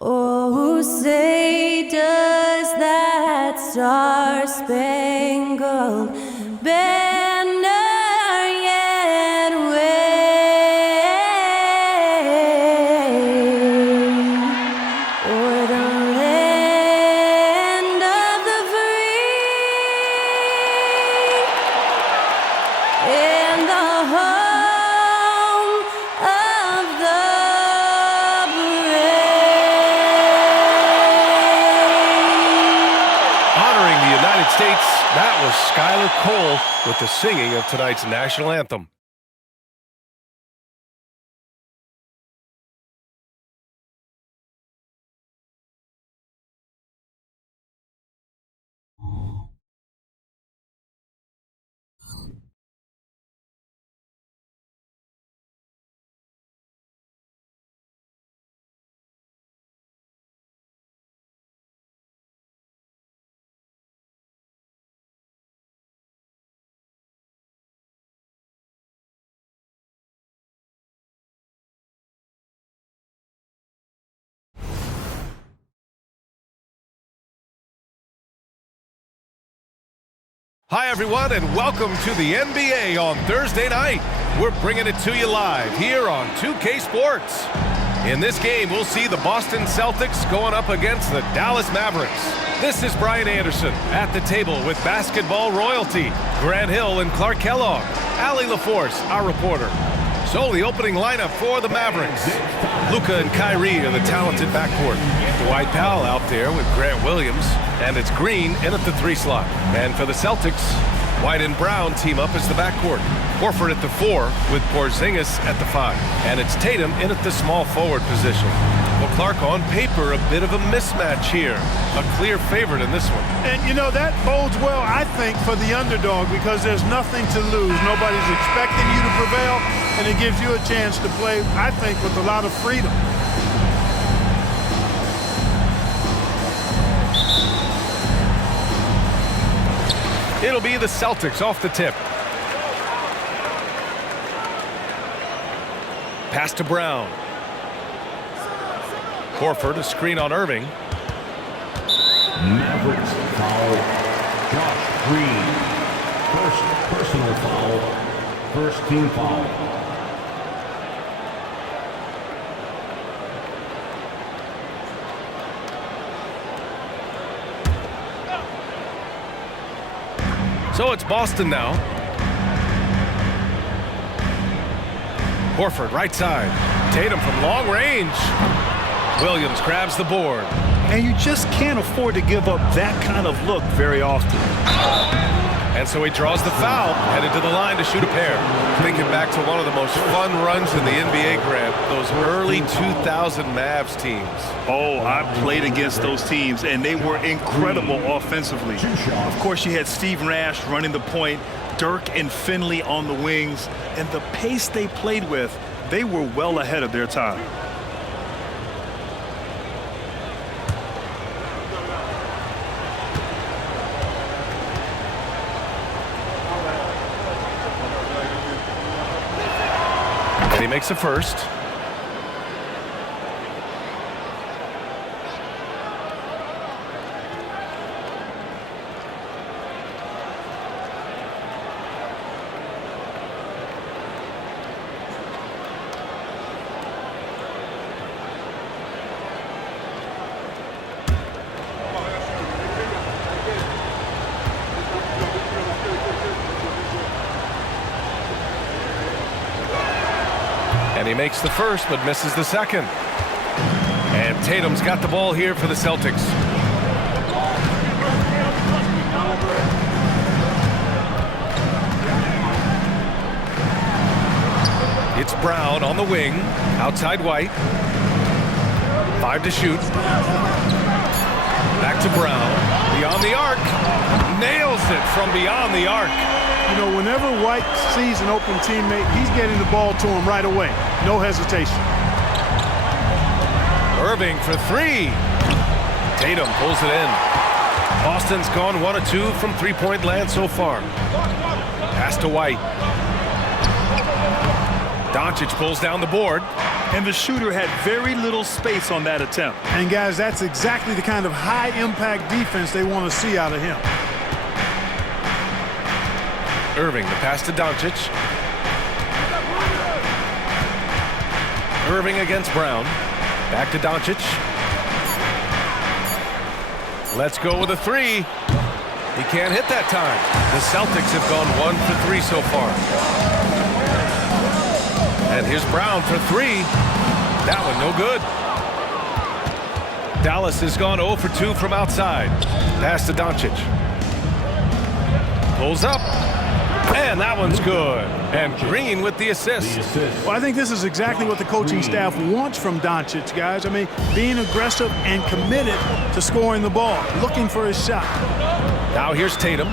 Oh, say does that star-spangled banner yet wave o'er the land of the free and the home of the States, that was Skylar Cole with the singing of tonight's national anthem. Hi, everyone, and welcome to the NBA on Thursday night. We're bringing it to you live here on 2K Sports. In this game, we'll see the Boston Celtics going up against the Dallas Mavericks. This is Brian Anderson at the table with basketball royalty, Grant Hill and Clark Kellogg, Allie LaForce, our reporter. So the opening lineup for the Mavericks. Luka and Kyrie are the talented backcourt. Dwight Powell out there with Grant Williams, and it's Green in at the 3 slot. And for the Celtics, White and Brown team up as the backcourt. Horford at the 4 with Porzingis at the 5. And it's Tatum in at the small forward position. Well, Clark, on paper, a bit of a mismatch here. A clear favorite in this one. And, you know, that bodes well, I think, for the underdog because there's nothing to lose. Nobody's expecting you to prevail, and it gives you a chance to play, I think, with a lot of freedom. It'll be the Celtics off the tip. Pass to Brown. Horford, a screen on Irving. Mavericks foul. Josh Green. First personal foul. First team foul. So it's Boston now. Horford, right side. Tatum from long range. Williams grabs the board. And you just can't afford to give up that kind of look very often. And so he draws the foul, headed to the line to shoot a pair. Thinking back to one of the most fun runs in the NBA, Grant, those early 2000 Mavs teams. Oh, I played against those teams, and they were incredible offensively. Of course, you had Steve Nash running the point, Dirk and Finley on the wings, and the pace they played with, they were well ahead of their time. And he makes the first. And he makes the first, but misses the second. And Tatum's got the ball here for the Celtics. It's Brown on the wing, outside White. 5 to shoot. Back to Brown, beyond the arc. Nails it from beyond the arc. You know, whenever White sees an open teammate, he's getting the ball to him right away. No hesitation. Irving for 3. Tatum pulls it in. Boston's gone 1 of 2 from three-point land so far. Pass to White. Doncic pulls down the board. and the shooter had very little space on that attempt. And guys, that's exactly the kind of high-impact defense they want to see out of him. Irving, the pass to Doncic. Irving against Brown. Back to Doncic. Let's go with a three. He can't hit that time. The Celtics have gone 1 for 3 so far. And here's Brown for 3. That one no good. Dallas has gone 0 for 2 from outside. Pass to Doncic. Pulls up. And that one's good. And Green with the assist. Well, I think this is exactly what the coaching staff wants from Doncic, guys. I mean, being aggressive and committed to scoring the ball, looking for his shot. Now here's Tatum.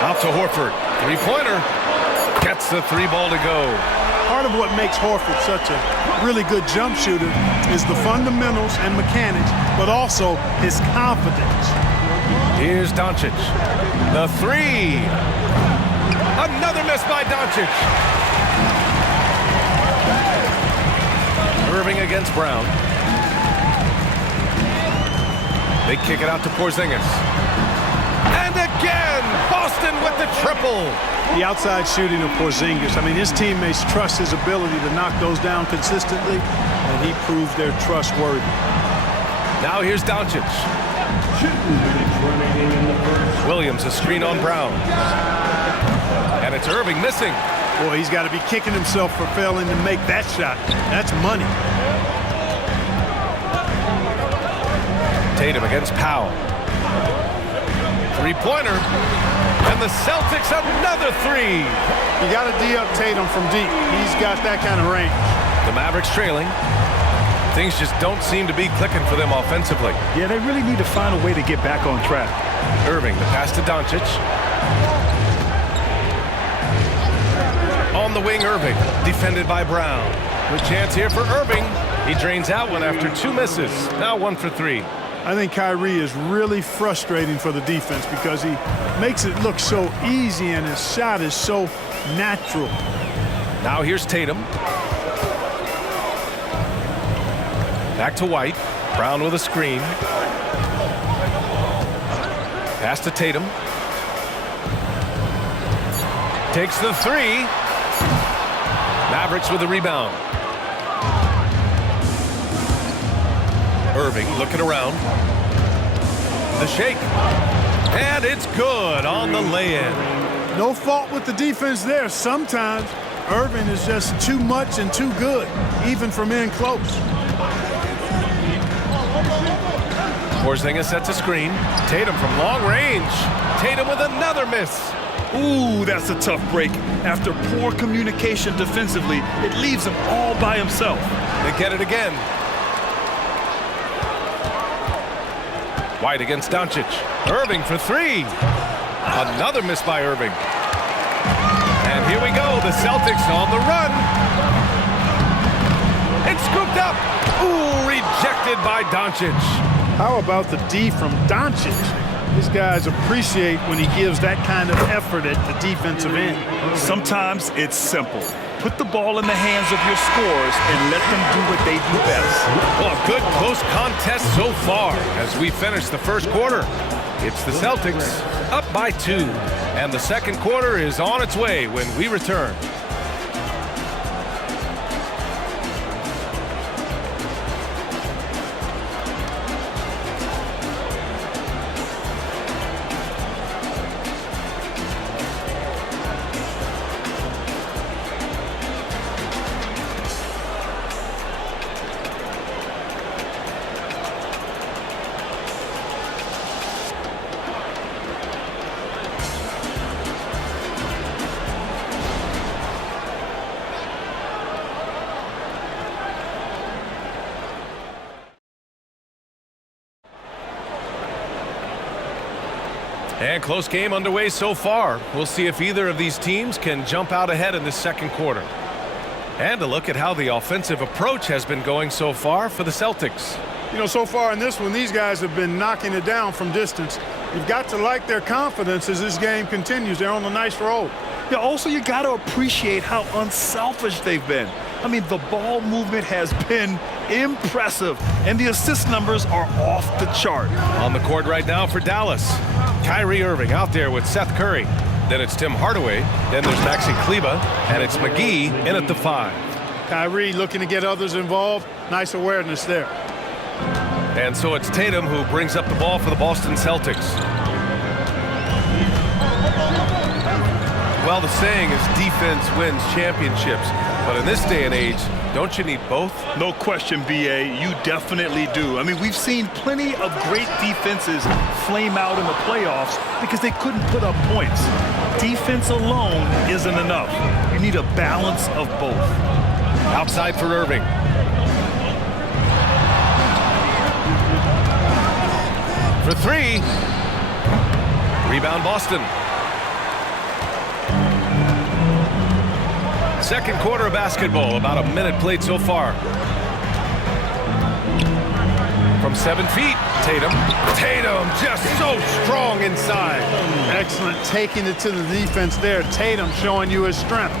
Out to Horford. Three-pointer. Gets the 3 ball to go. Part of what makes Horford such a really good jump shooter is the fundamentals and mechanics, but also his confidence. Here's Doncic. The 3. Another miss by Doncic. Irving against Brown. They kick it out to Porzingis. And again, Boston with the triple. The outside shooting of Porzingis. I mean, his teammates trust his ability to knock those down consistently, and he proved they're trustworthy. Now here's Doncic. Williams, a screen on Brown. And it's Irving missing. Boy, he's got to be kicking himself for failing to make that shot. That's money. Tatum against Powell. Three-pointer. And the Celtics another 3. You got to D-up Tatum from deep. He's got that kind of range. The Mavericks trailing. Things just don't seem to be clicking for them offensively. Yeah, they really need to find a way to get back on track. Irving, the pass to Doncic. On the wing, Irving, defended by Brown. Good chance here for Irving. He drains out one after 2 misses. Now 1 for 3. I think Kyrie is really frustrating for the defense because he makes it look so easy and his shot is so natural. Now here's Tatum. Back to White. Brown with a screen. Pass to Tatum. Takes the 3. Mavericks with a rebound. Irving looking around. The shake. And it's good on the lay-in. No fault with the defense there. Sometimes Irving is just too much and too good, even from in close. Porzingis sets a screen. Tatum from long range. Tatum with another miss. Ooh, that's a tough break. After poor communication defensively, it leaves him all by himself. They get it again. White against Doncic. Irving for 3. Another miss by Irving. And here we go. The Celtics on the run. It's scooped up. Ooh, rejected by Doncic. How about the D from Doncic? These guys appreciate when he gives that kind of effort at the defensive end. Sometimes it's simple. Put the ball in the hands of your scorers and let them do what they do best. Well, a good close contest so far as we finish the first quarter. It's the Celtics up by 2. And the second quarter is on its way when we return. And close game underway so far. We'll see if either of these teams can jump out ahead in the second quarter. And a look at how the offensive approach has been going so far for the Celtics. You know, so far in this one, these guys have been knocking it down from distance. You've got to like their confidence as this game continues. They're on a nice roll. Yeah, also, you got to appreciate how unselfish they've been. I mean, the ball movement has been impressive, and the assist numbers are off the chart. On the court right now for Dallas, Kyrie Irving out there with Seth Curry. Then it's Tim Hardaway. Then there's Maxi Kleber, and it's McGee in at the 5. Kyrie looking to get others involved. Nice awareness there. And so it's Tatum who brings up the ball for the Boston Celtics. Well, the saying is defense wins championships. But in this day and age, don't you need both? No question, B.A., you definitely do. I mean, we've seen plenty of great defenses flame out in the playoffs because they couldn't put up points. Defense alone isn't enough. You need a balance of both. Outside for Irving. For 3. Rebound Boston. Second quarter of basketball, about a minute played so far. From 7 feet, Tatum. Tatum just so strong inside. Excellent taking it to the defense there. Tatum showing you his strength.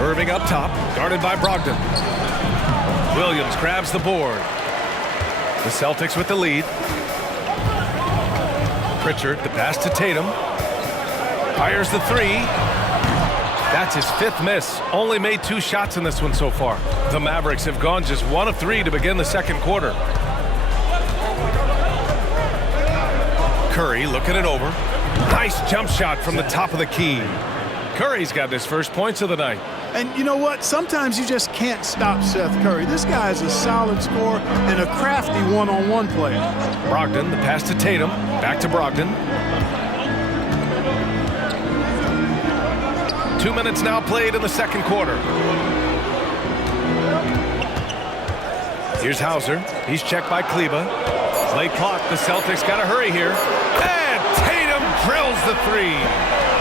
Irving up top, guarded by Brogdon. Williams grabs the board. The Celtics with the lead. Pritchard, the pass to Tatum. Fires the 3. That's his 5th miss. Only made 2 shots in this one so far. The Mavericks have gone just 1 of 3 to begin the second quarter. Curry looking it over. Nice jump shot from the top of the key. Curry's got his first points of the night. And you know what? Sometimes you just can't stop Seth Curry. This guy is a solid scorer and a crafty one-on-one player. Brogdon, the pass to Tatum. Back to Brogdon. 2 minutes now played in the second quarter. Here's Hauser. He's checked by Kleber. Late clock. The Celtics got to hurry here. And Tatum drills the 3.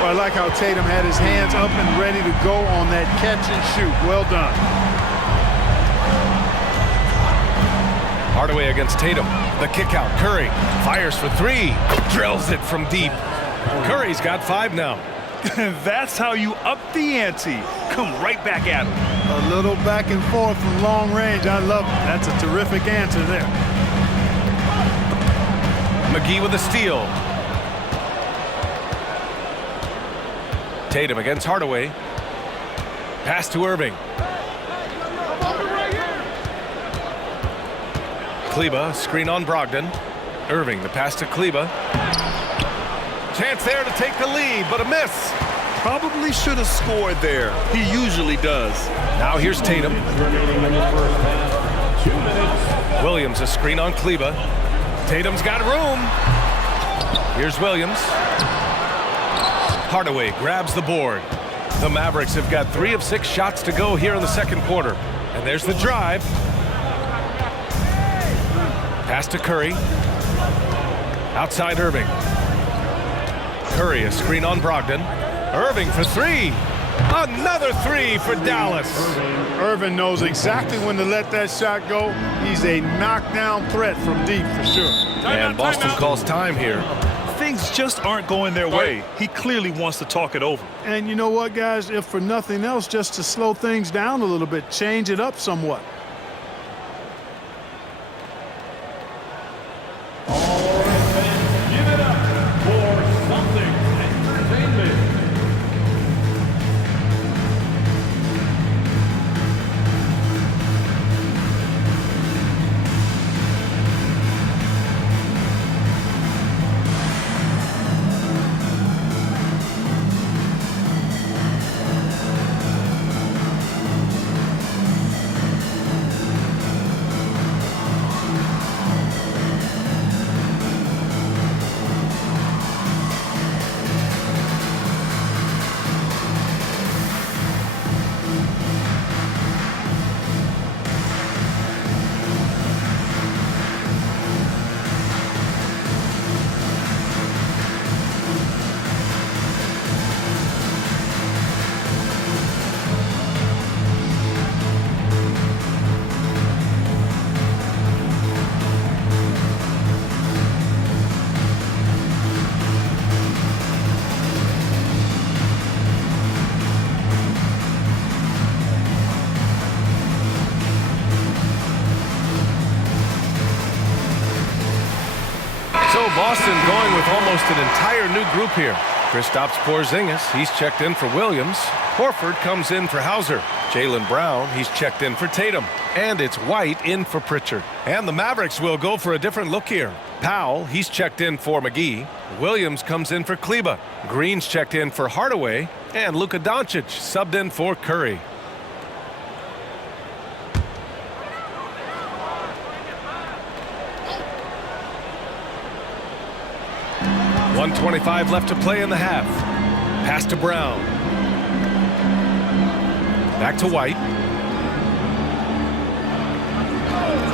Well, I like how Tatum had his hands up and ready to go on that catch and shoot. Well done. Hardaway against Tatum. The kick out. Curry fires for 3. Drills it from deep. Curry's got 5 now. That's how you up the ante. Come right back at him. A little back and forth from long range. I love it. That's a terrific answer there. McGee with a steal. Tatum against Hardaway. Pass to Irving. Kleber, screen on Brogdon. Irving, the pass to Kleber. Chance there to take the lead, but a miss. Probably should have scored there. He usually does. Now here's Tatum. Williams, a screen on Kleber. Tatum's got room. Here's Williams. Hardaway grabs the board. The Mavericks have got 3 of 6 shots to go here in the second quarter. And there's the drive. Pass to Curry. Outside Irving. Curry, a screen on Brogdon. Irving for 3. Another 3 for Dallas. Irving knows exactly when to let that shot go. He's a knockdown threat from deep for sure. And Boston calls time here. Things just aren't going their way. He clearly wants to talk it over. And you know what, guys? If for nothing else, just to slow things down a little bit, change it up somewhat. Give it up for Celtics Entertainment. Boston going with almost an entire new group here. Kristaps Porzingis, he's checked in for Williams. Horford comes in for Hauser. Jaylen Brown, he's checked in for Tatum. And it's White in for Pritchard. And the Mavericks will go for a different look here. Powell, he's checked in for McGee. Williams comes in for Kleba. Green's checked in for Hardaway. And Luka Doncic subbed in for Curry. .125 left to play in the half. Pass to Brown. Back to White.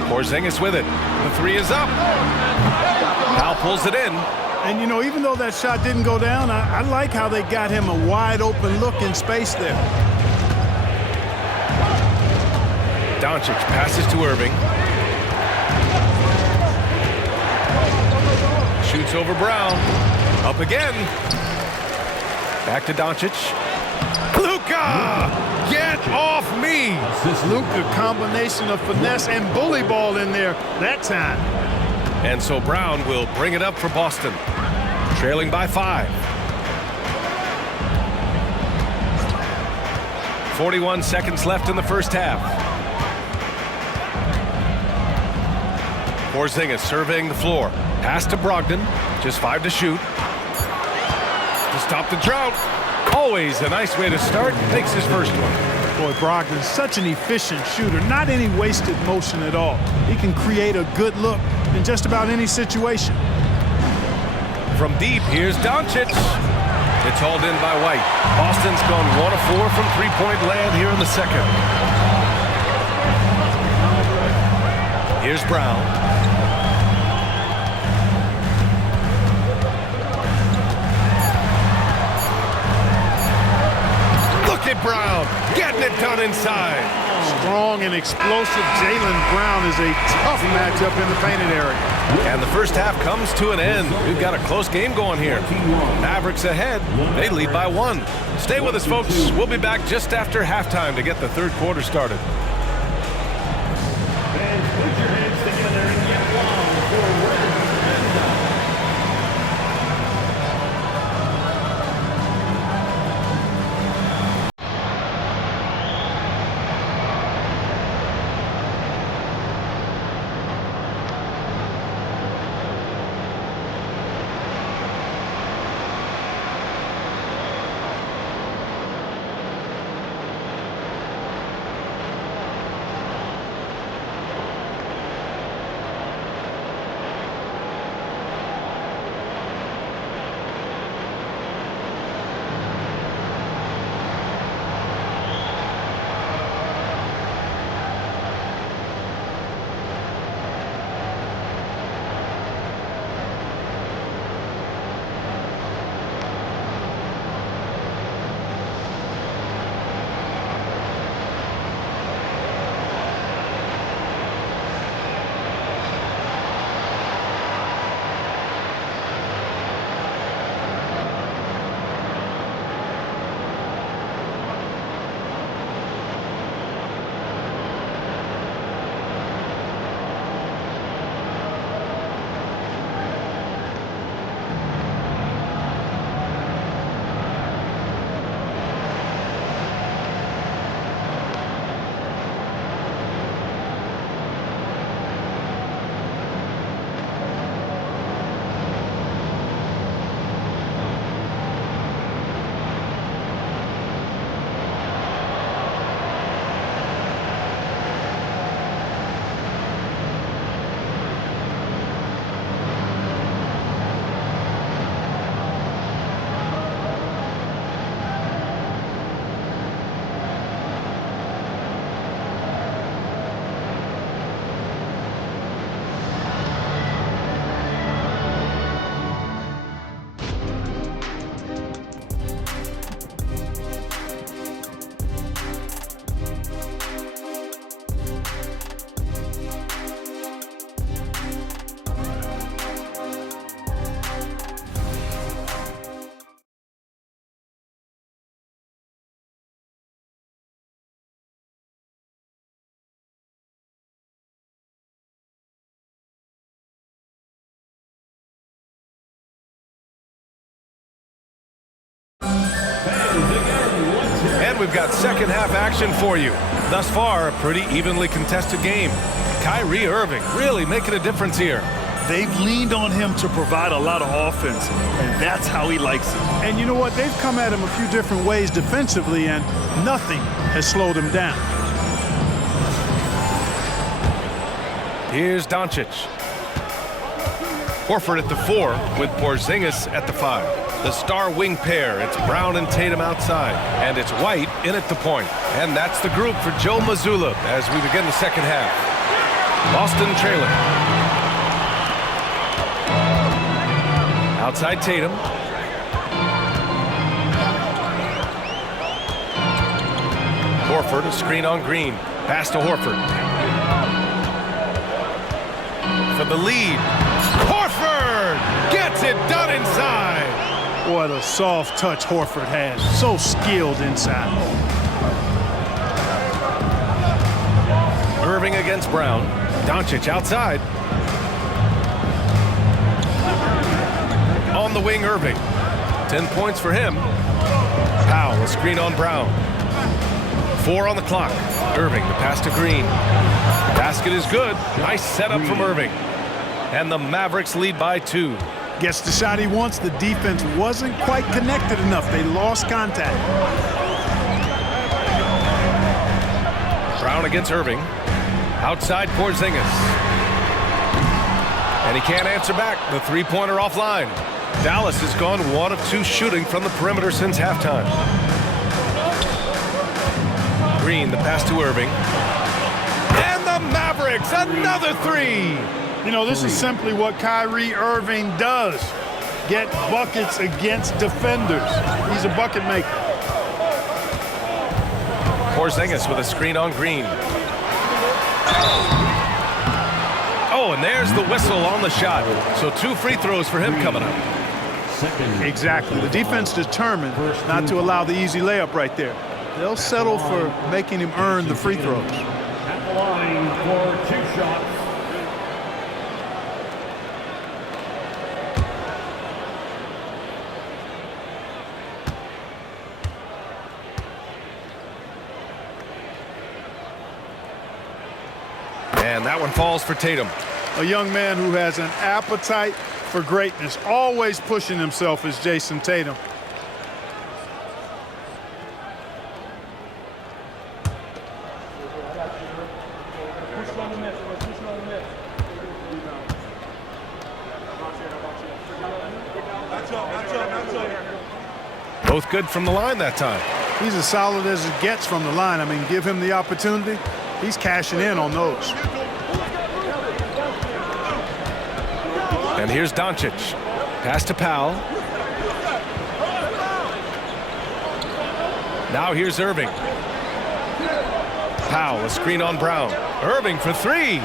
Porzingis with it. The three is up. Powell pulls it in. And, you know, even though that shot didn't go down, I like how they got him a wide open look in space there. Doncic passes to Irving. Shoots over Brown. Up again. Back to Doncic. Luka! Get off me! Luka, combination of finesse and bully ball in there that time. And so Brown will bring it up for Boston. Trailing by 5. 41 seconds left in the first half. Porzingis surveying the floor. Pass to Brogdon. Just 5 to shoot. To stop the drought. Always a nice way to start. Makes his first one. Boy, Brogdon's such an efficient shooter. Not any wasted motion at all. He can create a good look in just about any situation. From deep, here's Doncic. It's hauled in by White. Boston's gone 1 of 4 from three-point land here in the second. Here's Brown. Look at Brown getting it done inside. Strong and explosive Jaylen Brown is a tough matchup in the painted area. And the first half comes to an end. We've got a close game going here. Mavericks ahead. They lead by 1. Stay with us, folks. We'll be back just after halftime to get the third quarter started. And put your hands together and get one for And we've got second half action for you. Thus far, a pretty evenly contested game. Kyrie Irving really making a difference here. They've leaned on him to provide a lot of offense, and that's how he likes it. And you know what? They've come at him a few different ways defensively, and nothing has slowed him down. Here's Doncic. Horford at the 4 with Porzingis at the 5. The star wing pair, it's Brown and Tatum outside, and it's White in at the point. And that's the group for Joe Mazzulla as we begin the second half. Boston trailing. Outside Tatum. Horford, a screen on Green. Pass to Horford. For the lead. Horford gets it done inside. What a soft touch Horford has. So skilled inside. Irving against Brown. Doncic outside. On the wing, Irving. 10 points for him. Powell, a screen on Brown. 4 on the clock. Irving, the pass to Green. Basket is good. Nice setup from Irving. And the Mavericks lead by 2. Gets the shot he wants. The defense wasn't quite connected enough. They lost contact. Brown against Irving. Outside Porzingis. And he can't answer back. The three-pointer offline. Dallas has gone 1 of 2 shooting from the perimeter since halftime. Green, the pass to Irving. And the Mavericks, another 3. You know, this is simply what Kyrie Irving does. Get buckets against defenders. He's a bucket maker. Porzingis with a screen on Green. Oh, and there's the whistle on the shot. So 2 free throws for him coming up. Exactly. The defense determined not to allow the easy layup right there. They'll settle for making him earn the free throws. At the line for 2 shots. And that one falls for Tatum. A young man who has an appetite for greatness, always pushing himself, is Jason Tatum. Both good from the line that time. He's as solid as it gets from the line. I mean, give him the opportunity. He's cashing in on those. And here's Doncic. Pass to Powell. Now here's Irving. Powell, a screen on Brown. Irving for 3.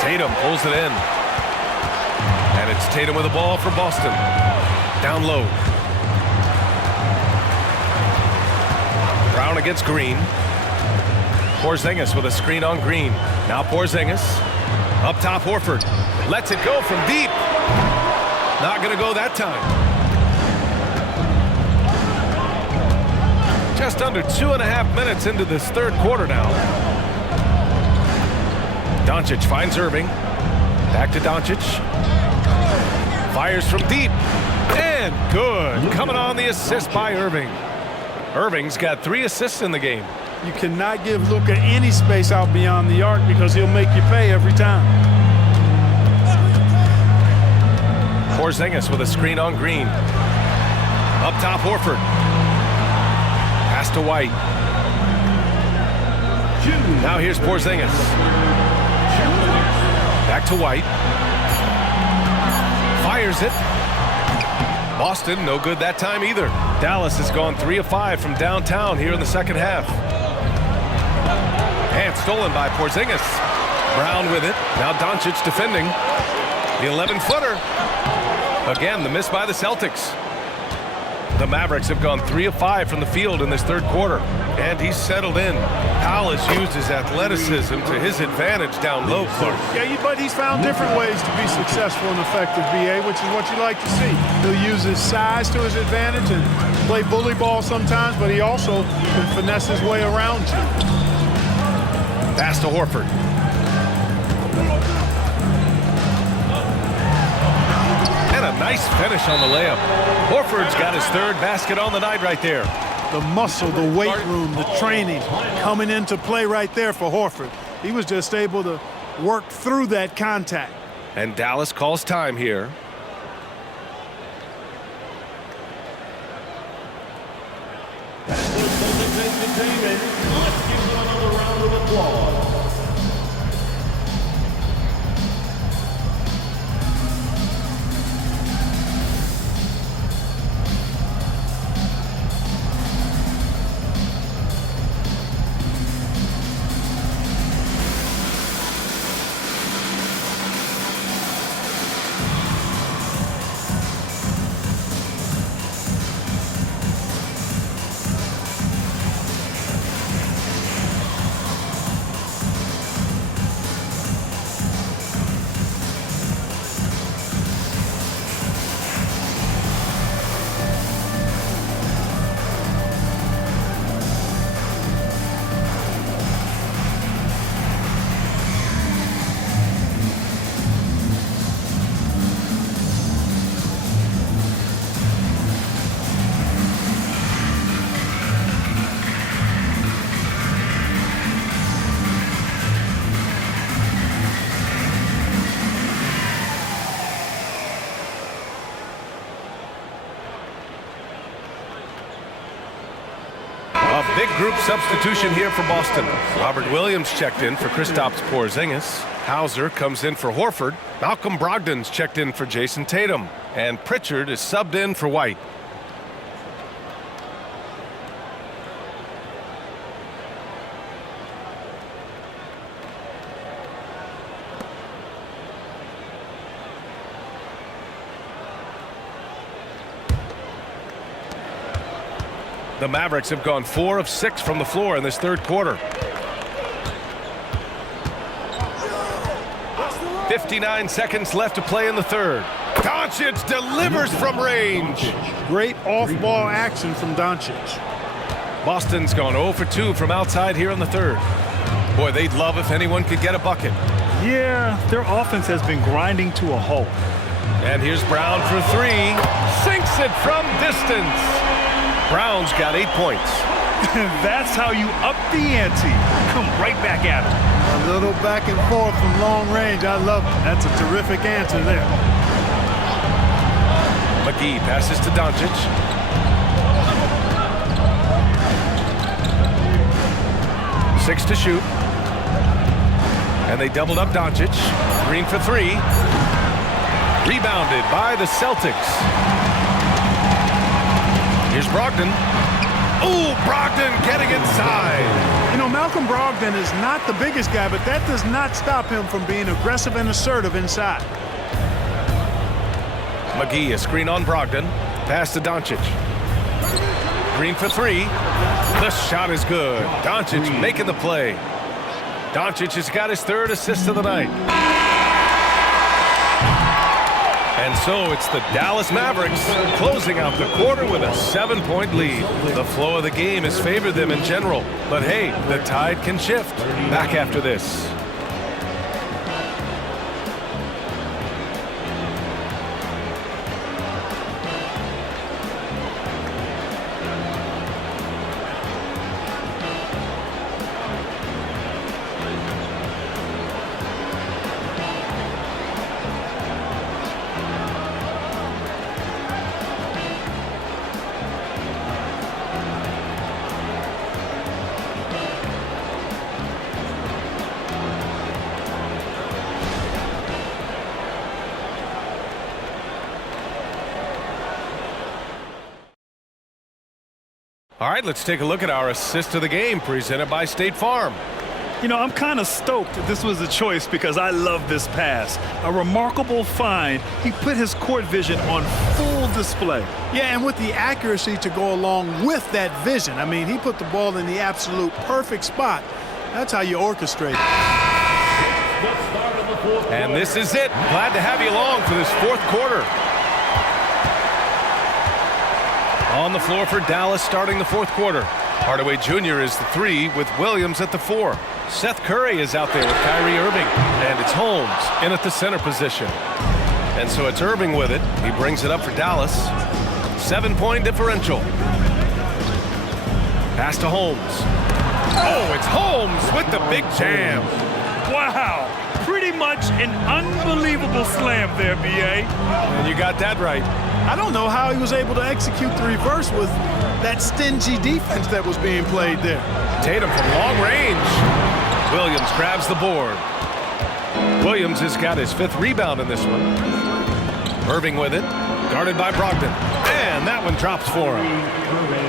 Tatum pulls it in. And it's Tatum with the ball for Boston. Down low. Brown against Green. Porzingis with a screen on Green. Now Porzingis. Up top, Horford. Lets it go from deep. Not going to go that time. Just under 2.5 minutes into this third quarter now. Doncic finds Irving. Back to Doncic. Fires from deep. And good. Coming on the assist by Irving. Irving's got 3 assists in the game. You cannot give Luka any space out beyond the arc because he'll make you pay every time. Porzingis with a screen on Green. Up top, Horford. Pass to White. Now here's Porzingis. Back to White. Fires it. Boston, no good that time either. Dallas has gone 3 of 5 from downtown here in the second half. And stolen by Porzingis. Brown with it. Now Doncic defending. The 11-footer. Again, the miss by the Celtics. The Mavericks have gone 3 of 5 from the field in this third quarter. And he's settled in. Powell has used his athleticism to his advantage down low, Clark. Yeah, but he's found different ways to be successful and effective, BA, which is what you like to see. He'll use his size to his advantage, and play bully ball sometimes, but he also can finesse his way around you. Pass to Horford. And a nice finish on the layup. Horford's got his third basket on the night right there. The muscle, the weight room, the training coming into play right there for Horford. He was just able to work through that contact. And Dallas calls time here. Celtics entertainment. Let's give them another round of applause. Big group substitution here for Boston. Robert Williams checked in for Kristaps Porzingis. Hauser comes in for Horford. Malcolm Brogdon's checked in for Jason Tatum. And Pritchard is subbed in for White. The Mavericks have gone 4 of 6 from the floor in this third quarter. 59 seconds left to play in the third. Doncic delivers from range. Great off-ball action from Doncic. Boston's gone 0 for 2 from outside here in the third. Boy, they'd love if anyone could get a bucket. Yeah, their offense has been grinding to a halt. And here's Brown for 3. Sinks it from distance. Brown's got 8 points. That's how you up the ante. Come right back at him. A little back and forth from long range. I love it. That's a terrific answer there. McGee passes to Doncic. Six to shoot. And they doubled up Doncic. Green for 3. Rebounded by the Celtics. Here's Brogdon. Ooh, Brogdon getting inside. You know, Malcolm Brogdon is not the biggest guy, but that does not stop him from being aggressive and assertive inside. McGee, a screen on Brogdon. Pass to Doncic. Green for 3. The shot is good. Doncic making the play. Doncic has got his third assist of the night. And so it's the Dallas Mavericks closing out the quarter with a 7-point lead. The flow of the game has favored them in general. But hey, the tide can shift. Back after this. All right, let's take a look at our assist of the game presented by State Farm. You know, I'm kind of stoked this was a choice because I love this pass. A remarkable find. He put his court vision on full display. Yeah, and with the accuracy to go along with that vision. I mean, he put the ball in the absolute perfect spot. That's how you orchestrate it. And this is it. Glad to have you along for this fourth quarter. On the floor for Dallas starting the fourth quarter. Hardaway Jr. is the 3 with Williams at the 4. Seth Curry is out there with Kyrie Irving. And it's Holmes in at the center position. And so it's Irving with it. He brings it up for Dallas. 7-point differential. Pass to Holmes. Oh, it's Holmes with the big jam. Wow. Pretty much an unbelievable slam there, B.A. And you got that right. I don't know how he was able to execute the reverse with that stingy defense that was being played there. Tatum from long range. Williams grabs the board. Williams has got his 5th rebound in this one. Irving with it, guarded by Brogdon. And that one drops for him.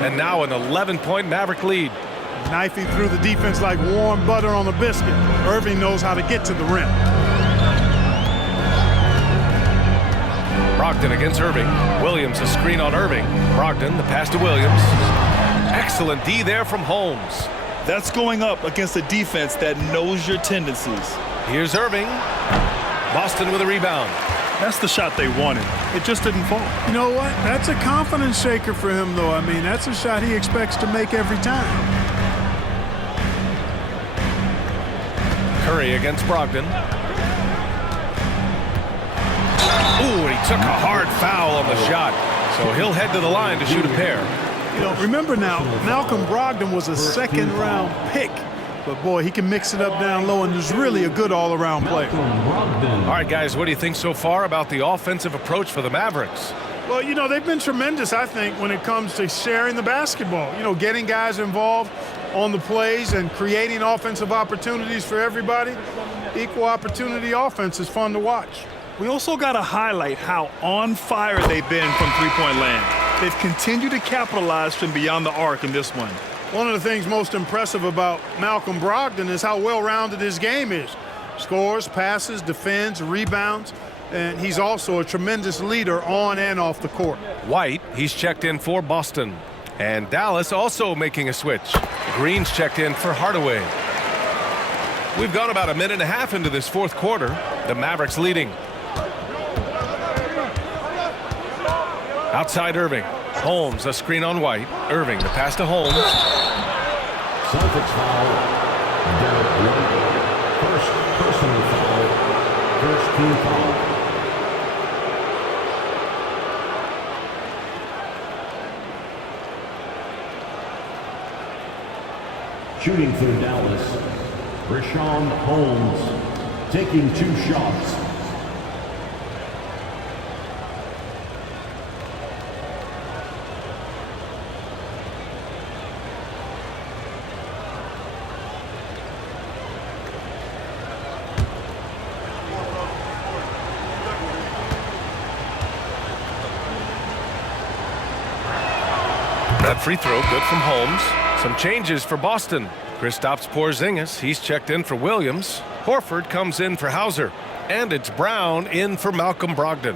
And now an 11-point Maverick lead. Knifing through the defense like warm butter on a biscuit. Irving knows how to get to the rim. Brogdon against Irving. Williams a screen on Irving. Brogdon, the pass to Williams. Excellent D there from Holmes. That's going up against a defense that knows your tendencies. Here's Irving. Boston with a rebound. That's the shot they wanted. It just didn't fall. You know what? That's a confidence shaker for him, though. I mean, that's a shot he expects to make every time. Curry against Brogdon. Ooh, he took a hard foul on the shot. So he'll head to the line to shoot a pair. You know, remember now, Malcolm Brogdon was a second-round pick. But, boy, he can mix it up down low and is really a good all-around player. All right, guys, what do you think so far about the offensive approach for the Mavericks? Well, you know, they've been tremendous, I think, when it comes to sharing the basketball. You know, getting guys involved on the plays and creating offensive opportunities for everybody. Equal opportunity offense is fun to watch. We also got to highlight how on fire they've been from three-point land. They've continued to capitalize from beyond the arc in this one. One of the things most impressive about Malcolm Brogdon is how well-rounded his game is. Scores, passes, defends, rebounds, and he's also a tremendous leader on and off the court. White, he's checked in for Boston. And Dallas also making a switch. Green's checked in for Hardaway. We've gone about a minute and a half into this fourth quarter. The Mavericks leading. Outside Irving. Holmes, a screen on White. Irving, the pass to Holmes. Celtics foul. First personal foul. First team foul. Shooting for Dallas, Richaun Holmes taking 2 shots. That free throw good from Holmes. Some changes for Boston. Kristaps Porzingis, he's checked in for Williams. Horford comes in for Hauser. And it's Brown in for Malcolm Brogdon.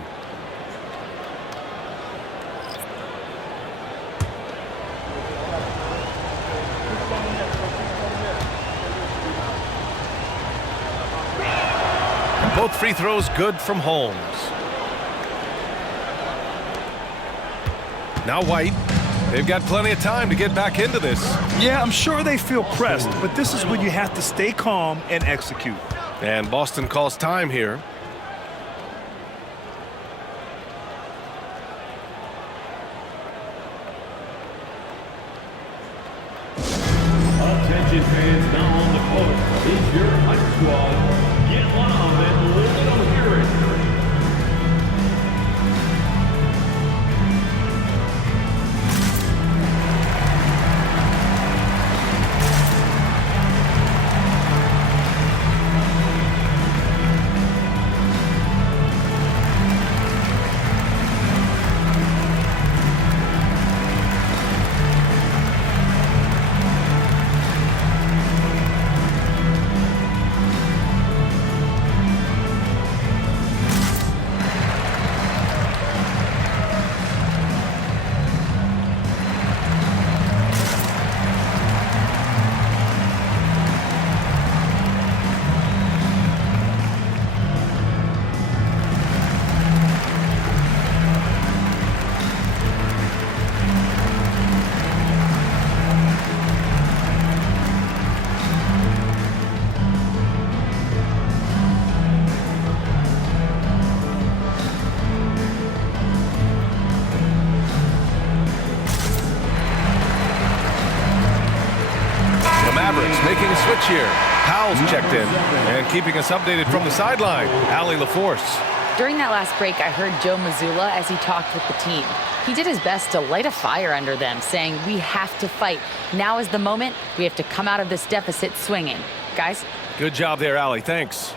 Both free throws good from Holmes. Now White. They've got plenty of time to get back into this. Yeah, I'm sure they feel pressed, but this is when you have to stay calm and execute. And Boston calls time here. Attention fans now on the court. Is your hype squad. Get loud and let them hear it. Mavericks making a switch here. Powell's checked in and keeping us updated from the sideline. Allie LaForce. During that last break, I heard Joe Mazzulla as he talked with the team. He did his best to light a fire under them, saying, we have to fight. Now is the moment. We have to come out of this deficit swinging. Guys? Good job there, Allie. Thanks.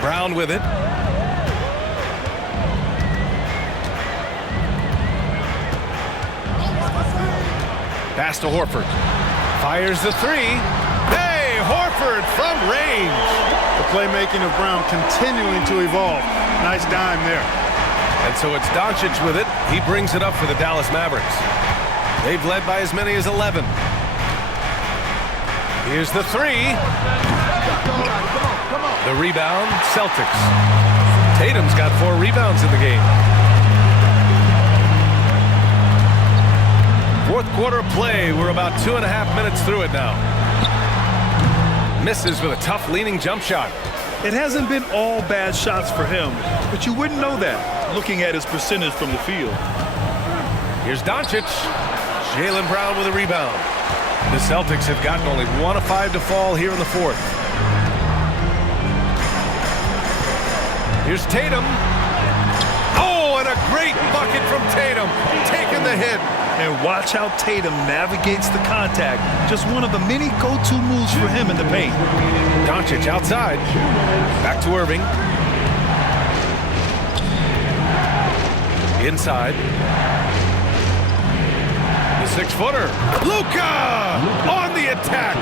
Brown with it. Pass to Horford. Fires the three. Hey, Horford from range. The playmaking of Brown continuing to evolve. Nice dime there. And so it's Doncic with it. He brings it up for the Dallas Mavericks. They've led by as many as 11. Here's the three. The rebound, Celtics. Tatum's got 4 rebounds in the game. Fourth quarter of play. We're about 2.5 minutes through it now. Misses with a tough leaning jump shot. It hasn't been all bad shots for him, but you wouldn't know that looking at his percentage from the field. Here's Doncic. Jaylen Brown with a rebound. The Celtics have gotten only 1 of 5 to fall here in the fourth. Here's Tatum. Oh, and a great bucket from Tatum. Taking the hit. And watch how Tatum navigates the contact. Just one of the many go-to moves for him in the paint. Doncic outside. Back to Irving. Inside. The 6-footer. Luka on the attack.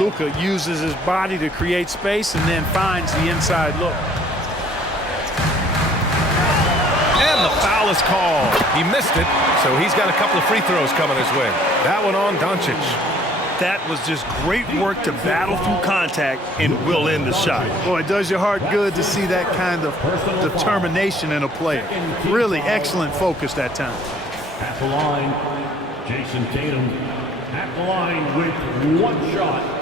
Luka uses his body to create space and then finds the inside look. And the foul is called. He missed it, so he's got a couple of free throws coming his way. That one on Doncic. That was just great work to battle through contact and will end the shot. Boy, it does your heart good to see that kind of determination in a player. Really excellent focus that time. At the line, Jason Tatum at the line with 1 shot.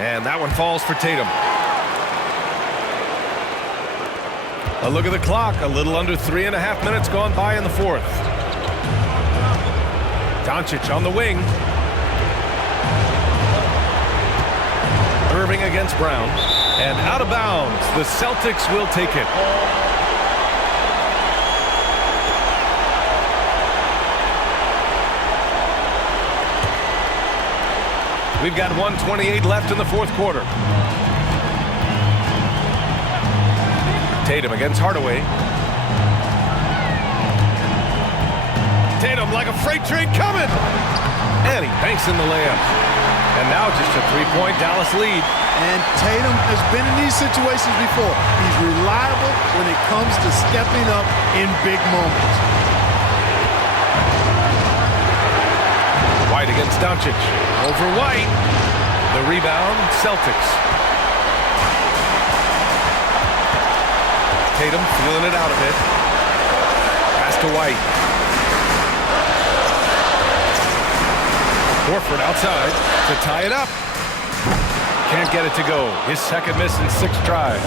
And that one falls for Tatum. A look at the clock. A little under 3.5 minutes gone by in the fourth. Doncic on the wing. Irving against Brown. And out of bounds. The Celtics will take it. We've got 1:28 left in the fourth quarter. Tatum against Hardaway. Tatum like a freight train coming. And he banks in the layup. And now just a 3-point Dallas lead. And Tatum has been in these situations before. He's reliable when it comes to stepping up in big moments. White against Doncic. Over White. The rebound, Celtics. Tatum feeling it out a bit. Pass to White. Horford outside to tie it up. Can't get it to go. His second miss in 6 tries.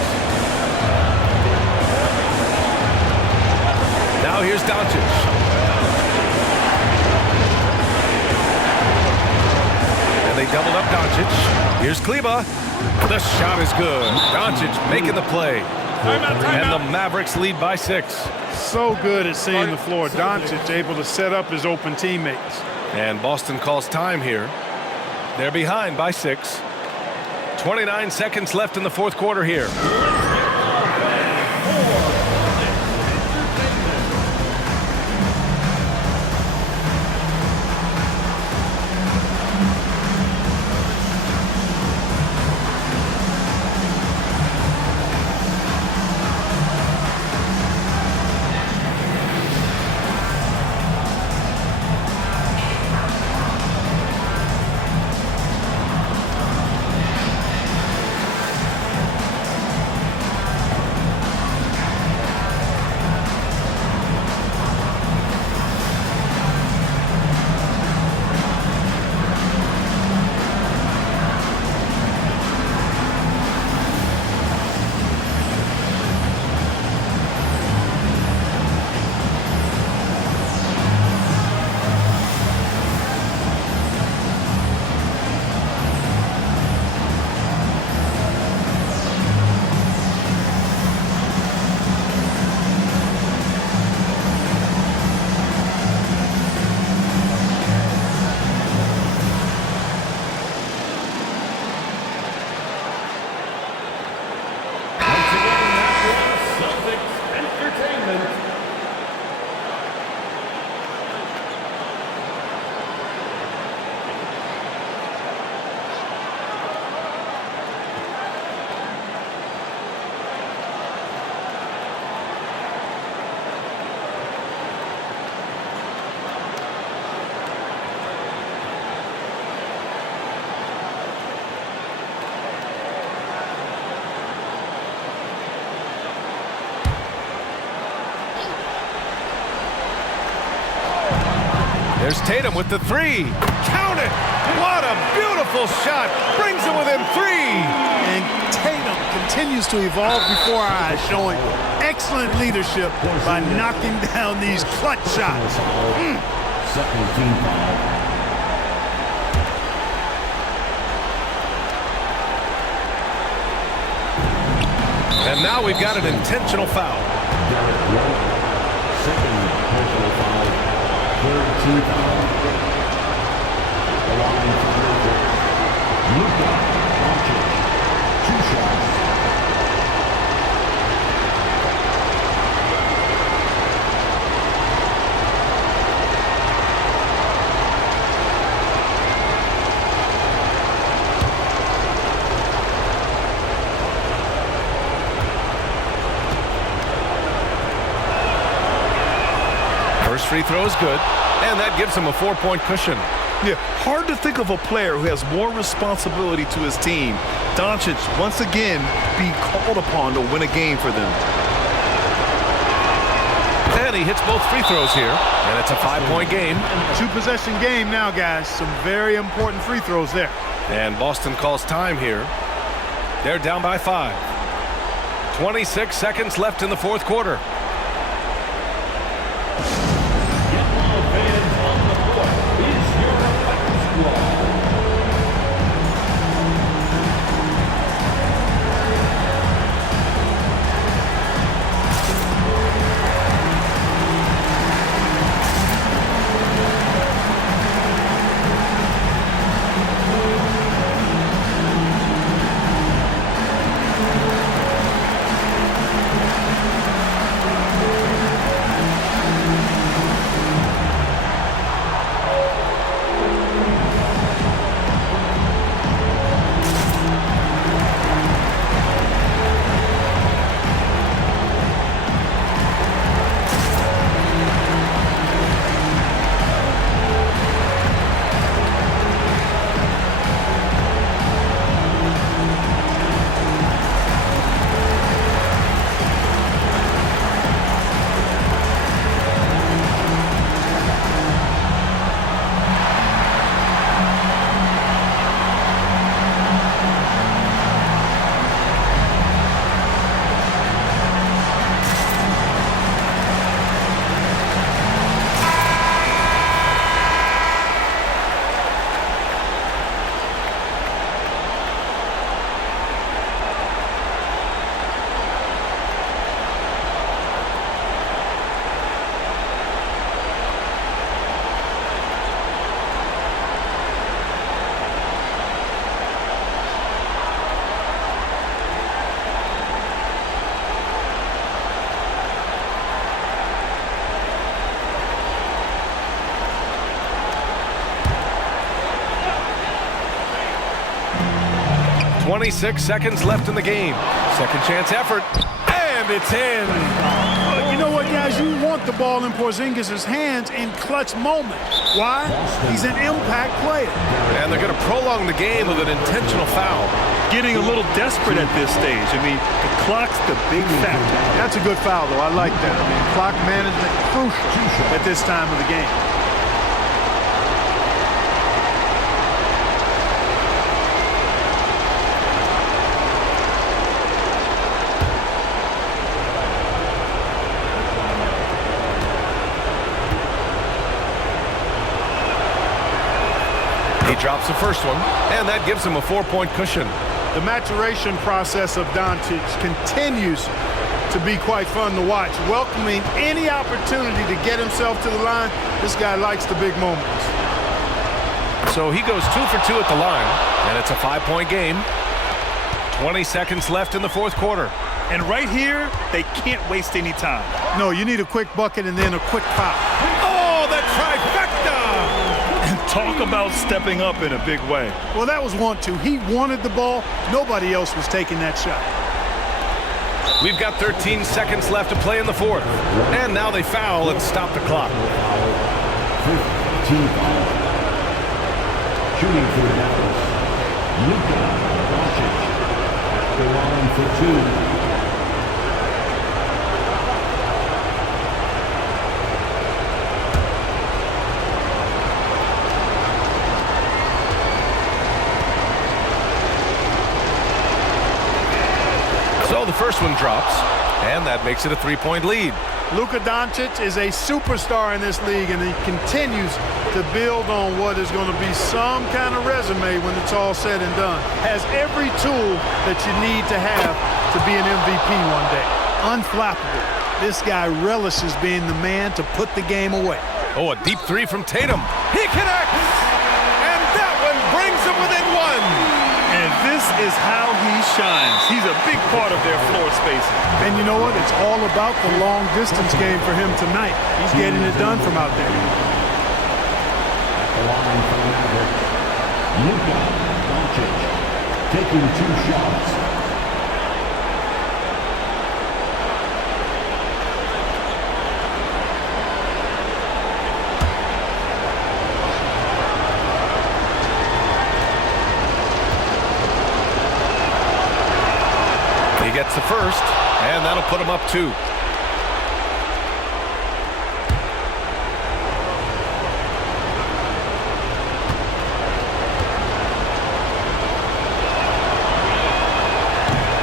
Now here's Doncic. And they doubled up Doncic. Here's Kleba. The shot is good. Doncic making the play. And the Mavericks lead by 6. So good at seeing the floor. Doncic able to set up his open teammates. And Boston calls time here. They're behind by 6. 29 seconds left in the fourth quarter here. There's Tatum with the three. Count it! What a beautiful shot! Brings it within 3. And Tatum continues to evolve before our eyes, showing excellent leadership by knocking down these clutch shots. Second team foul. And now we've got an intentional foul. Second personal foul. Third team foul. The line for Mavericks. Luka Doncic. 2 shots. First free throw is good, and that gives him a 4-point cushion. Yeah, hard to think of a player who has more responsibility to his team. Doncic, once again, being called upon to win a game for them. And he hits both free throws here, and it's a 5-point game. 2-possession game now, guys. Some very important free throws there. And Boston calls time here. They're down by 5. 26 seconds left in the fourth quarter. Fans on the court is your effective squad. Twenty-six seconds left in the game. Second chance effort, and it's in. You know what, guys? You want the ball in Porzingis' hands in clutch moments. Why? He's an impact player. And they're going to prolong the game with an intentional foul. Getting a little desperate at this stage. I mean, the clock's the big factor. That's a good foul, though. I like that. I mean, clock management crucial at this time of the game. He drops the first one, and that gives him a 4-point cushion. The maturation process of Doncic continues to be quite fun to watch. Welcoming any opportunity to get himself to the line. This guy likes the big moments. So he goes 2 for 2 at the line, and it's a 5-point game. 20 seconds left in the fourth quarter. And right here, they can't waste any time. No, you need a quick bucket and then a quick foul. Oh, the trifecta! Talk about stepping up in a big way. Well, that was 1-2. He wanted the ball. Nobody else was taking that shot. We've got 13 seconds left to play in the fourth. And now they foul and stop the clock. Team foul. Shooting for Dallas. Luka Doncic at the line for 2. So the first one drops, and that makes it a 3-point lead. Luka Doncic is a superstar in this league, and he continues to build on what is going to be some kind of resume when it's all said and done. Has every tool that you need to have to be an MVP one day. Unflappable. This guy relishes being the man to put the game away. Oh, a deep three from Tatum. He connects! And that one brings him within one. And this is how he shines. He's a big part of their floor spacing. And you know what? It's all about the long distance game for him tonight. He's getting it done from out there. The line for the Mavericks. Luka Doncic taking 2 shots. He gets the first, and that'll put him up 2.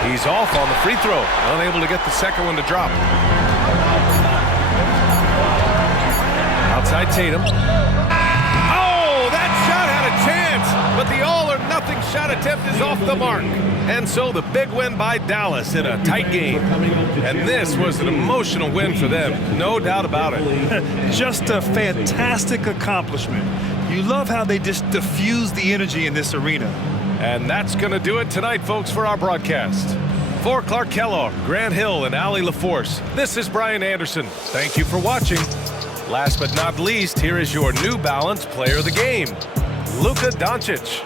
He's off on the free throw, unable to get the second one to drop. Outside Tatum. Oh, that shot had a chance, but the all-or-nothing shot attempt is off the mark. And so the big win by Dallas in a tight game. And this was an emotional win for them, no doubt about it. Just a fantastic accomplishment. You love how they just diffuse the energy in this arena. And that's going to do it tonight, folks, for our broadcast. For Clark Kellogg, Grant Hill, and Allie LaForce, this is Brian Anderson. Thank you for watching. Last but not least, here is your New Balance Player of the Game, Luka Doncic.